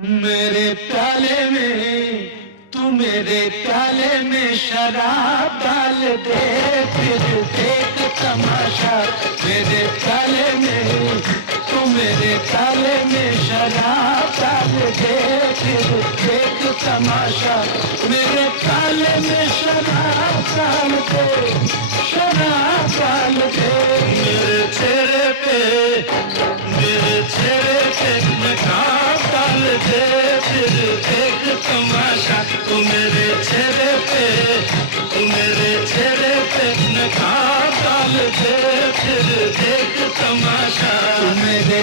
मेरे प्याले में तू मेरे प्याले में शराब डाल दे, फिर देख तमाशा। मेरे प्याले में तू मेरे प्याले में शराब डाल दे, फिर देख तमाशा। मेरे प्याले में शराब डाल दे, शराब डाल दे। मेरे चेहरे पे नकाब डाल दे, फिर देख तमाशा। तू मेरे चेहरे पे नकाब डाल दे, फिर देख तमाशा। तू मेरे